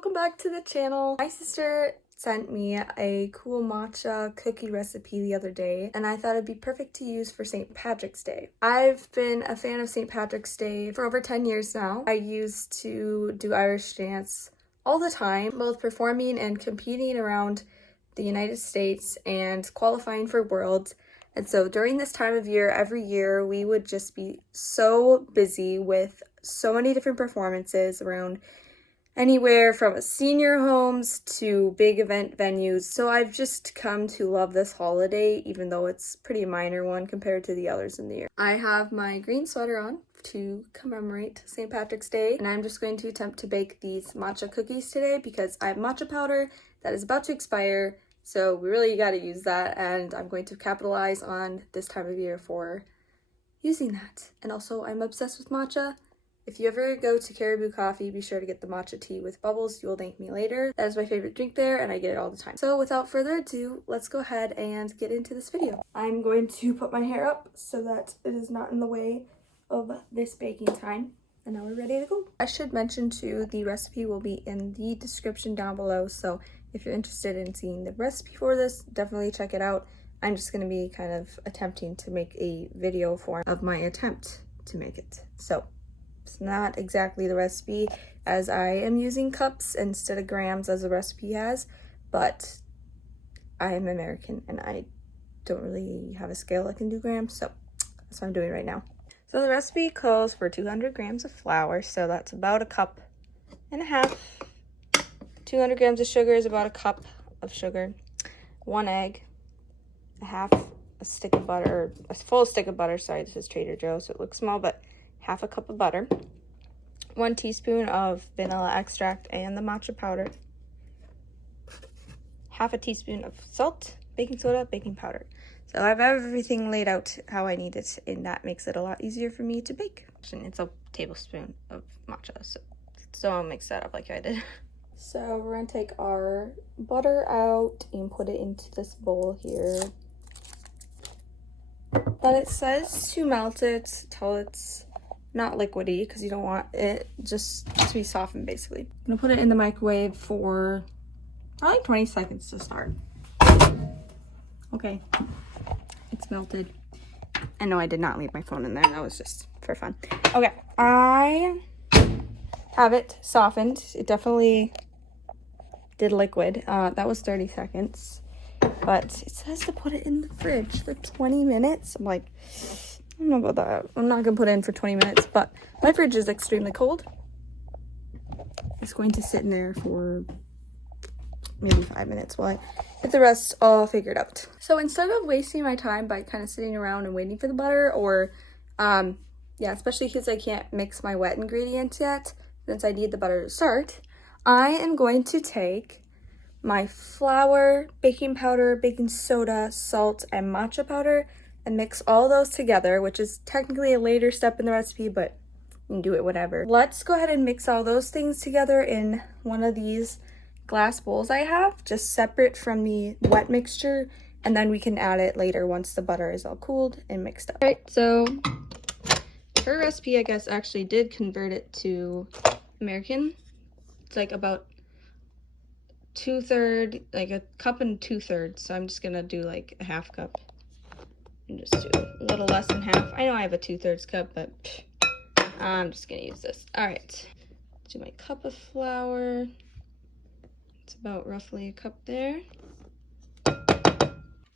welcome back to the channel. My sister sent me a cool matcha cookie recipe the other day, and I thought it'd be perfect to use for St. Patrick's Day. I've been a fan of St. Patrick's Day for over 10 years now. I used to do Irish dance all the time, both performing and competing around the United States and qualifying for Worlds. And so during this time of year, every year, we would just be so busy with so many different performances around anywhere from senior homes to big event venues. So I've just come to love this holiday, even though it's a pretty minor one compared to the others in the year. I have my green sweater on to commemorate St. Patrick's Day, and I'm just going to attempt to bake these matcha cookies today because I have matcha powder that is about to expire. So we really got to use that, and I'm going to capitalize on this time of year for using that. And also, I'm obsessed with matcha. If you ever go to Caribou Coffee, be sure to get the matcha tea with bubbles. You will thank me later. That is my favorite drink there, and I get it all the time. So without further ado, let's go ahead and get into this video. I'm going to put my hair up so that it is not in the way of this baking time. And now we're ready to go. I should mention too, the recipe will be in the description down below. So if you're interested in seeing the recipe for this, definitely check it out. I'm just going to be kind of attempting to make a video form of my attempt to make it. So it's not exactly the recipe, as I am using cups instead of grams as the recipe has, but I am American and I don't really have a scale that can do grams, so that's what I'm doing right now. So the recipe calls for 200 grams of flour, so that's about a cup and a half. 200 grams of sugar is about a cup of sugar. 1 egg, a stick of butter, a full stick of butter. Sorry, this is Trader Joe's, so it looks small, but half a cup of butter. 1 teaspoon of vanilla extract and the matcha powder. Half a teaspoon of salt, baking soda, baking powder. So I have everything laid out how I need it, and that makes it a lot easier for me to bake. And it's a tablespoon of matcha, so I'll mix that up like I did. So we're gonna take our butter out and put it into this bowl here. Then it says to melt it till it's not liquidy, because you don't want it just to be softened basically. I'm gonna put it in the microwave for probably 20 seconds to start. Okay, it's melted. And no, I did not leave my phone in there. That was just for fun. Okay, I have it softened. It definitely did liquid. That was 30 seconds. But it says to put it in the fridge for 20 minutes. I'm like, I don't know about that. I'm not gonna put it in for 20 minutes, but my fridge is extremely cold. It's going to sit in there for maybe 5 minutes while I get the rest all figured out. So instead of wasting my time by kind of sitting around and waiting for the butter, or yeah, especially because I can't mix my wet ingredients yet, since I need the butter to start, I am going to take my flour, baking powder, baking soda, salt, and matcha powder and mix all those together, which is technically a later step in the recipe, but you can do it whatever. Let's go ahead and mix all those things together in one of these glass bowls I have, just separate from the wet mixture, and then we can add it later once the butter is all cooled and mixed up. All right, so her recipe, I guess, actually did convert it to American. It's like about 2/3, like a cup and 2/3. So I'm just gonna do like a half cup and just do a little less than half. I know I have a 2/3 cup, but I'm just gonna use this. All right, do my cup of flour. It's about roughly a cup there.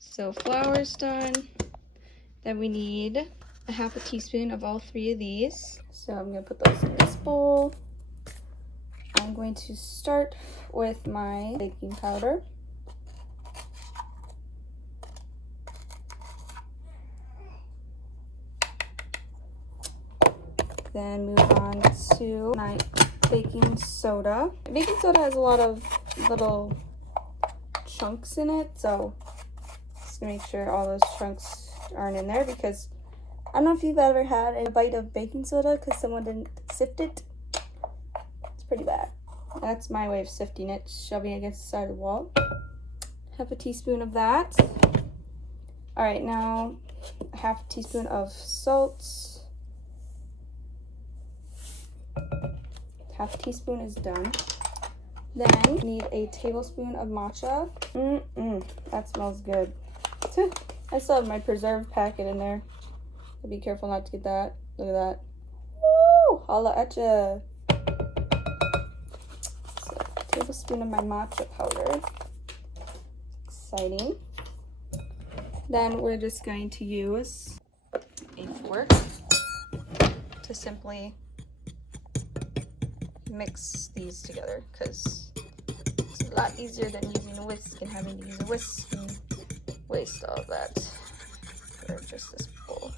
So flour's done. Then we need a half a teaspoon of all 3 of these. So I'm gonna put those in this bowl. I'm going to start with my baking powder. Then move on to my baking soda. Baking soda has a lot of little chunks in it, so just to make sure all those chunks aren't in there, because I don't know if you've ever had a bite of baking soda because someone didn't sift it. It's pretty bad. That's my way of sifting it, shoving it against the side of the wall. Half a teaspoon of that. All right, now a half a teaspoon of salt. Half a teaspoon is done. Then need a tablespoon of matcha. That smells good. I still have my preserved packet in there. So be careful not to get that. Look at that. Woo! Holla at ya. So, a tablespoon of my matcha powder. Exciting. Then we're just going to use a fork to simply mix these together, because it's a lot easier than using a whisk and having to use a whisk and waste all of that for just this bowl.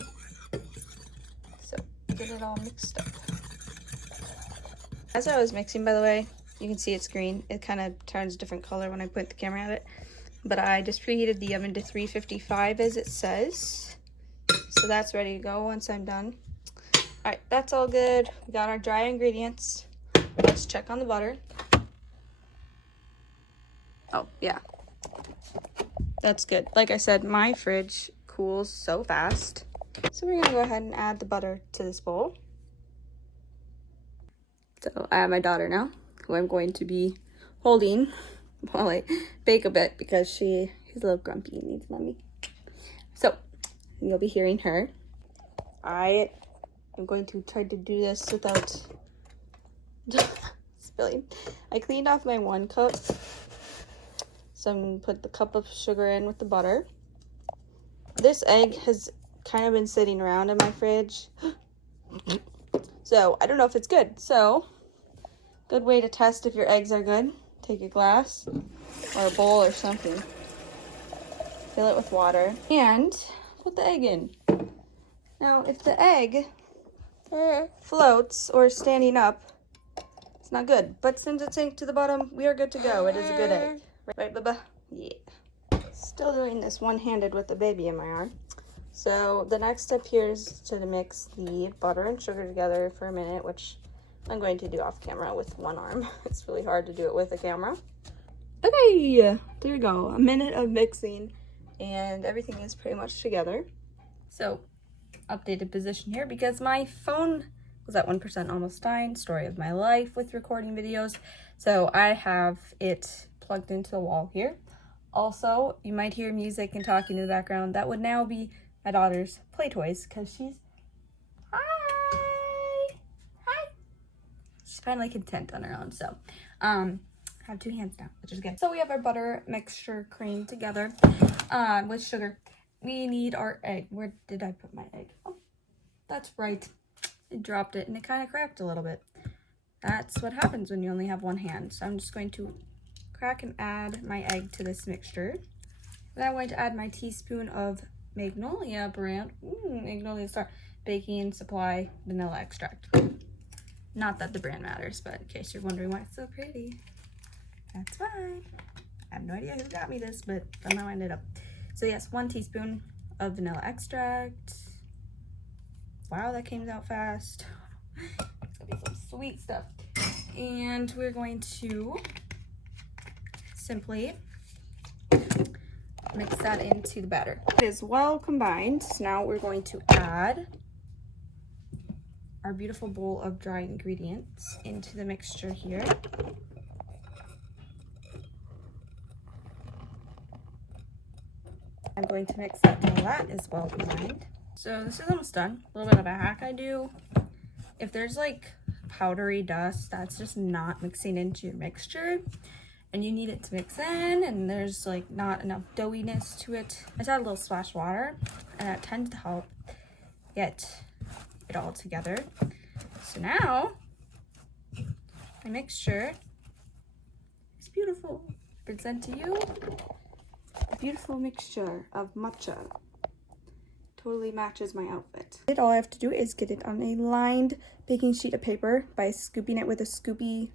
So get it all mixed up. As I was mixing, by the way, you can see it's green. It kind of turns a different color when I point the camera at it. But I just preheated the oven to 355 as it says. So that's ready to go once I'm done. Alright, that's all good. We got our dry ingredients. Let's check on the butter. Oh, yeah. That's good. Like I said, my fridge cools so fast. So we're going to go ahead and add the butter to this bowl. So I have my daughter now, who I'm going to be holding while I bake a bit, because she's a little grumpy and needs mommy. So you'll be hearing her. I am going to try to do this without spilling. I cleaned off my 1 cup. So I'm going to put the cup of sugar in with the butter. This egg has kind of been sitting around in my fridge. So I don't know if it's good. So good way to test if your eggs are good. Take a glass or a bowl or something. Fill it with water and put the egg in. Now if the egg floats or is standing up, it's not good. But since it's sank to the bottom, we are good to go. It is a good egg. Right, Bubba? Yeah. Still doing this one-handed with the baby in my arm. So the next step here is to mix the butter and sugar together for a minute, which I'm going to do off camera with one arm. It's really hard to do it with a camera. Okay, there we go. A minute of mixing and everything is pretty much together. So updated position here because my phone was at 1%, almost dying. Story of my life with recording videos. So I have it plugged into the wall here. Also, you might hear music and talking in the background. That would now be my daughter's play toys because she's finally content on her own. So have 2 hands now, which is good. So we have our butter mixture cream together with sugar. We need our egg. Where did I put my egg? Oh, that's right. I dropped it and it kind of cracked a little bit. That's what happens when you only have 1 hand. So I'm just going to crack and add my egg to this mixture. Then I'm going to add my teaspoon of Magnolia brand, Magnolia Star baking supply vanilla extract. Not that the brand matters, but in case you're wondering why it's so pretty, that's fine. I have no idea who got me this, but somehow I ended up. So yes, 1 teaspoon of vanilla extract. Wow, that came out fast. It's gonna be some sweet stuff. And we're going to simply mix that into the batter. It is well combined. So now we're going to add our beautiful bowl of dry ingredients into the mixture here. I'm going to mix that until that is well combined. So this is almost done. A little bit of a hack I do. If there's like powdery dust, that's just not mixing into your mixture. And you need it to mix in, and there's like not enough doughiness to it. I just add a little splash of water, and that tends to help get it all together. So now my mixture is beautiful. Present to you a beautiful mixture of matcha. Totally matches my outfit. All I have to do is get it on a lined baking sheet of paper by scooping it with a scoopy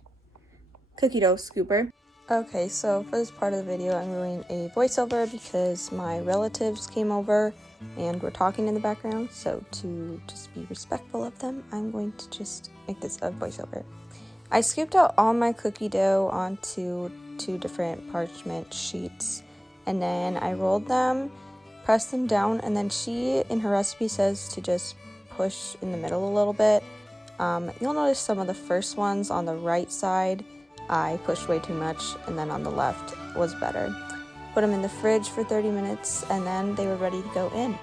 cookie dough scooper. Okay, so for this part of the video, I'm doing a voiceover because my relatives came over and were talking in the background. So to just be respectful of them, I'm going to just make this a voiceover. I scooped out all my cookie dough onto 2 different parchment sheets, and then I rolled them, pressed them down, and then she, in her recipe, says to just push in the middle a little bit. You'll notice some of the first ones on the right side I pushed way too much, and then on the left was better. Put them in the fridge for 30 minutes, and then they were ready to go in.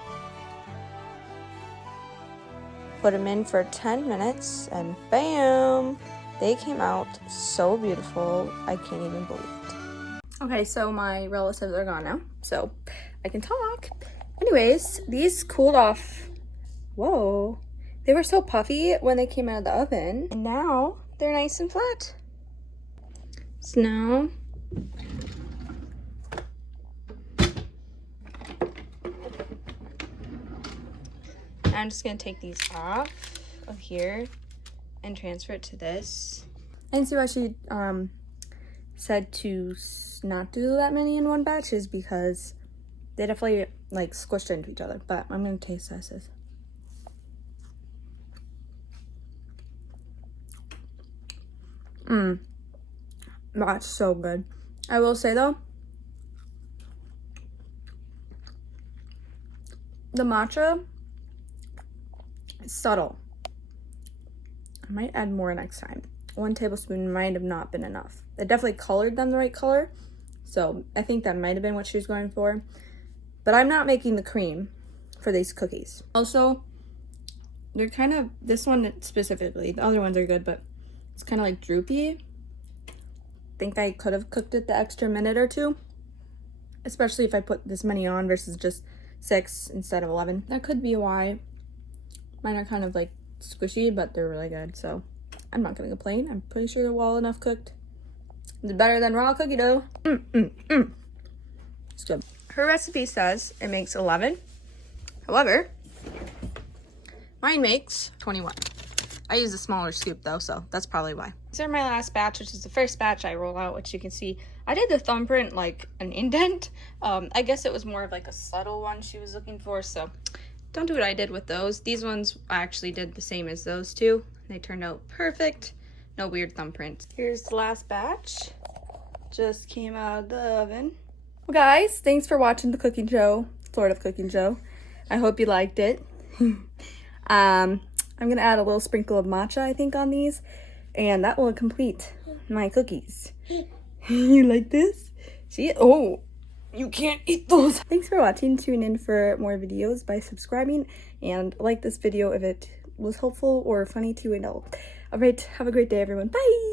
Put them in for 10 minutes, and bam! They came out so beautiful, I can't even believe it. Okay, so my relatives are gone now, so I can talk. Anyways, these cooled off. Whoa. They were so puffy when they came out of the oven, and now they're nice and flat. So now, I'm just gonna take these off of here and transfer it to this. I didn't see why she said to not do that many in one batch, is because they definitely like squished into each other. But I'm gonna taste this. That's so good. I will say though, the matcha is subtle. I might add more next time. 1 tablespoon might have not been enough. It definitely colored them the right color, so I think that might have been what she was going for. But I'm not making the cream for these cookies. Also, they're kind of, this one specifically, the other ones are good, but it's kind of like droopy. I think I could have cooked it the extra minute or 2, especially if I put this many on versus just 6 instead of 11. That could be why mine are kind of like squishy, but they're really good, so I'm not gonna complain. I'm pretty sure they're well enough cooked. It's better than raw cookie dough. It's good. Her recipe says it makes 11. However, mine makes 21. I use a smaller scoop though, so that's probably why. These are my last batch, which is the first batch I roll out, which you can see. I did the thumbprint like an indent. I guess it was more of like a subtle one she was looking for, so don't do what I did with those. These ones I actually did the same as those two. They turned out perfect. No weird thumbprints. Here's the last batch. Just came out of the oven. Well guys, thanks for watching the cooking show. Sort of cooking show. I hope you liked it. I'm gonna add a little sprinkle of matcha, I think, on these, and that will complete my cookies. You like this? See? Oh, you can't eat those. Thanks for watching. Tune in for more videos by subscribing, and like this video if it was helpful or funny to you. All right, have a great day, everyone. Bye.